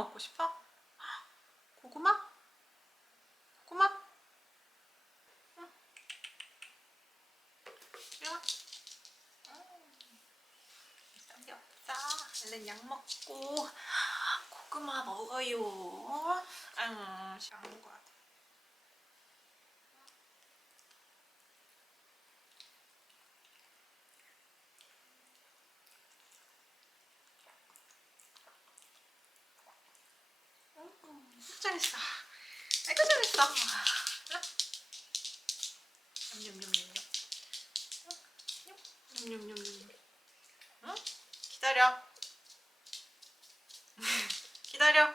먹고 싶어? 고구마? 고구마? 응. 좋아. 딴데 없어. 얼른 약 먹고 고구마 먹어요. 잘안 것 같아. 잘했어. 아이고 잘했어. 냠냠냠냠. 냠냠냠냠. 응? 기다려. 기다려.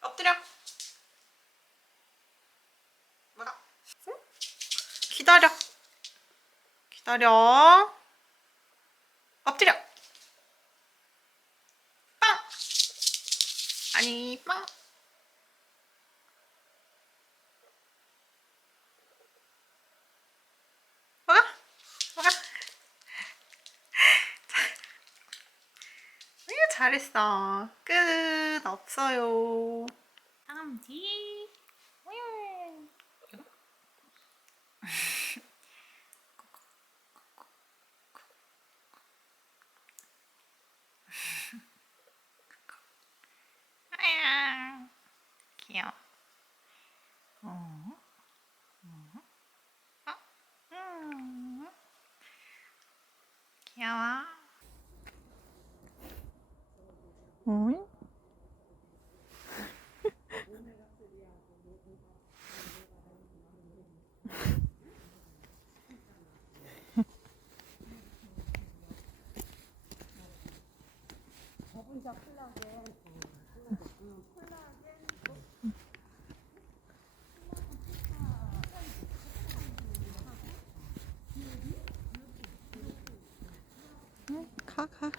엎드려. 뭐가? 응? 기다려. 기다려. 엎드려. 빵. 아니 빵. 뭐가? 뭐가? 잘했어. 끝. 없어요. 다음 뒤. 아야. 귀여워. 어? 귀여워. 응? 가, 가.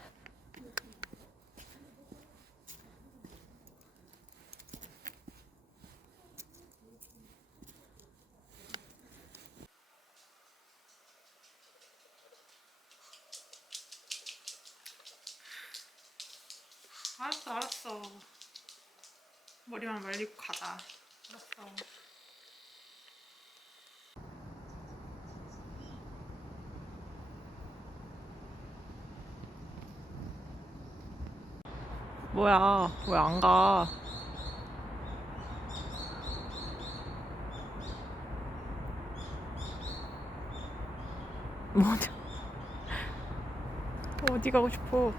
알았어, 알았어. 머리만 말리고 가자. 알았어. 뭐야, 왜 안 가? 뭐냐? 어디 가고 싶어?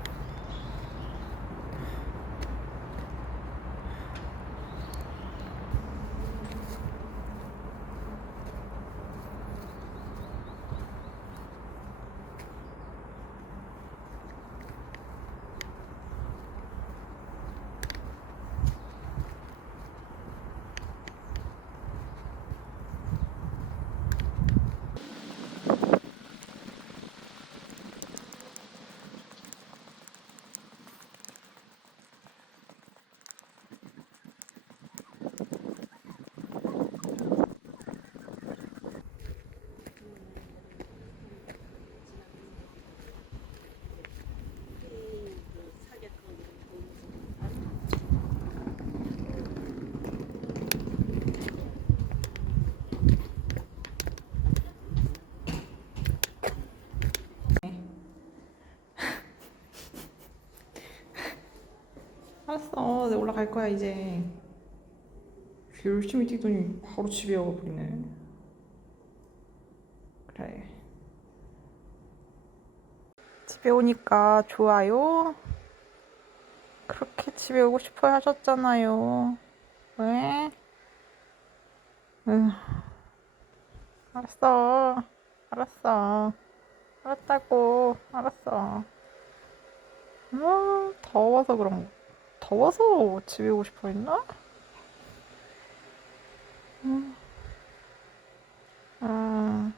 알았어, 내가 올라갈 거야 이제. 열심히 뛰더니 바로 집에 와버리네. 그래. 집에 오니까 좋아요? 그렇게 집에 오고 싶어 하셨잖아요. 왜? 응, 알았어. 알았어. 알았다고. 알았어. 더워서 그런 거. 더워서 집에 오고 싶어 했나? 음, 음,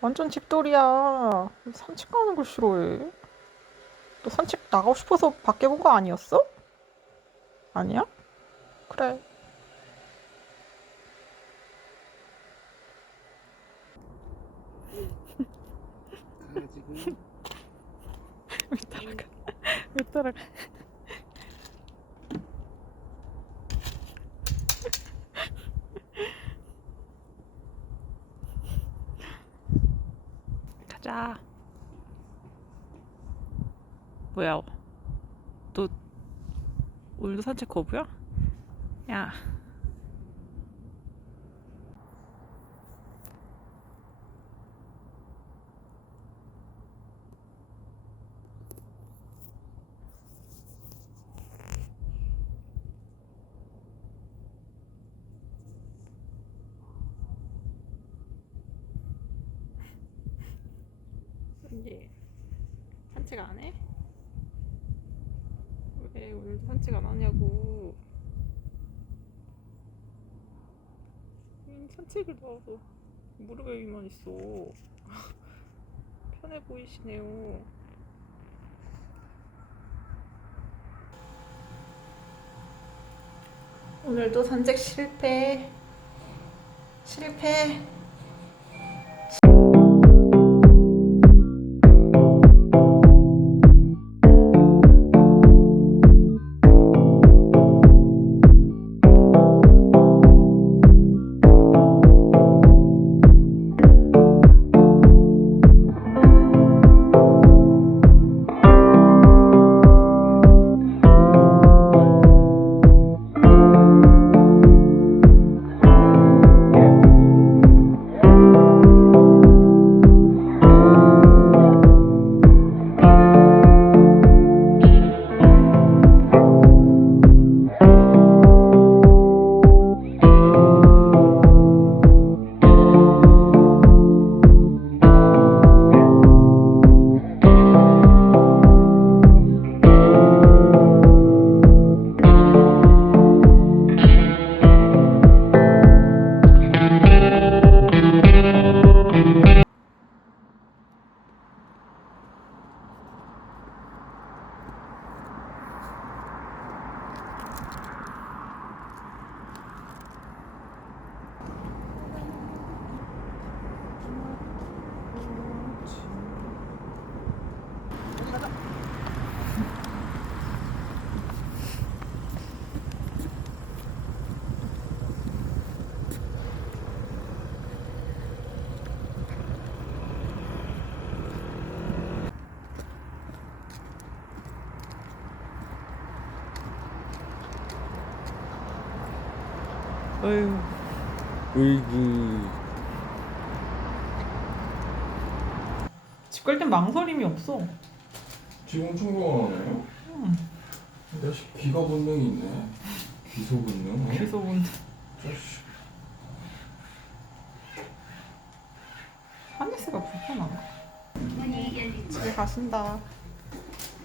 완전 집돌이야. 산책 가는 걸 싫어해. 너 산책 나가고 싶어서 밖에 본 거 아니었어? 아니야? 그래. 강아지고 왜 따라가? 왜 따라가? 가자. 뭐야? 너 오늘도 산책 거부야? 야. 이제 산책 안 해? 왜 오늘도 산책 안 하냐고. 산책을 나와서 무릎에 위만 있어. 편해 보이시네요. 오늘도 산책 실패. 실패. 어휴. 으이구. 집 갈 땐 망설임이 없어. 지금 엄청 건강하네. 이 자식 귀가 본능이 있네. 귀소 본능. 귀속은 자식. 하네스가 불편한가? 집에 가신다.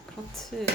그렇지.